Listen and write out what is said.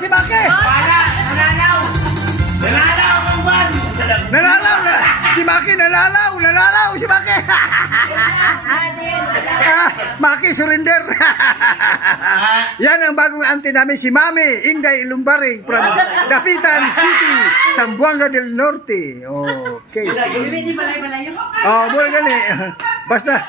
si Maki! Nalalaw! Nalalaw ang ban! Nalalaw na! Si Maki nalalaw! Nalalaw si Maki! Maki surrender! Yan ang bagong auntie namin, si Mami Inday Lumbaring from Dapitan City, Zamboanga del Norte. Okay. Hindi balay-balay yun. Oh, mula gani. Basta